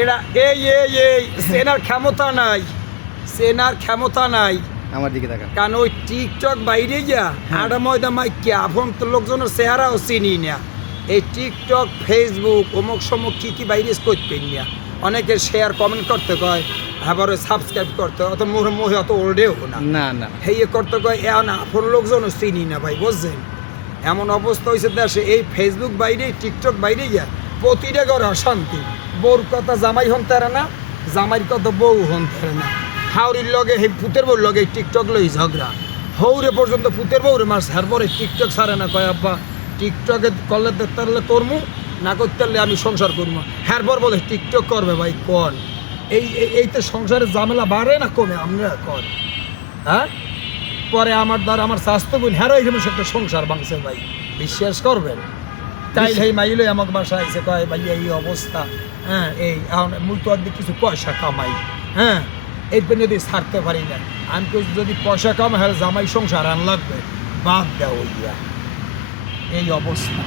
এরা এই সেনার ক্ষমতা নাই আমার দিকে তাকান। কারণ ওই টিকটক বাইরে গিয়া আড়া ময়দা মাইকে আপন তো লোকজনের চেহারাও চিনি না। এই টিকটক ফেসবুক অমুক সমুক কি বাইরে করতেন না। অনেকে শেয়ার কমেন্ট করতে কয়, আবার সাবস্ক্রাইব করতে অত মোহে অত ওল্ডেও না না হেয়ে করতে কয় এখন আপন লোকজনও চিনি না ভাই, বুঝছেন? এমন অবস্থা হয়েছে দেশে এই ফেসবুক বাইরে টিকটক বাইরে গিয়া প্রতিটা ঘরে অশান্তি। বউর কথা জামাই হন তারা না, জামাইয়ের কথা বউ হন তারা না। হাওড়ির লগে হে পুতের বউর লগে টিকটক লই ঝগড়া, হৌরে পর্যন্ত পুতের বউরে মাস হারপরে টিকটক ছাড়ে না। কয় আব্বা টিকটকে করলে দেখতে করমু, না করতে পারলে আমি সংসার করবো। হ্যারপর বলে টিকটক করবে ভাই কন। এই তো সংসারের ঝামেলা বাড়ে না কমে আমরা কর। হ্যাঁ, পরে আমার দ্বারা আমার স্বাস্থ্য বোন হ্যারো এখানে একটা সংসার ভাঙছে ভাই, বিশ্বাস করবেন? তাই ভাই মাইলে আমাকে বাসায় এসে কয় ভাইয়া এই অবস্থা, হ্যাঁ এই এখন মূল তো একদিন কিছু পয়সা কামাই, হ্যাঁ এরপর যদি ছাড়তে পারি না আমি তো যদি পয়সা কামাই হ্যাঁ জামাই সংসার আন লাগবে, বাদ দেওয়া এই অবস্থা।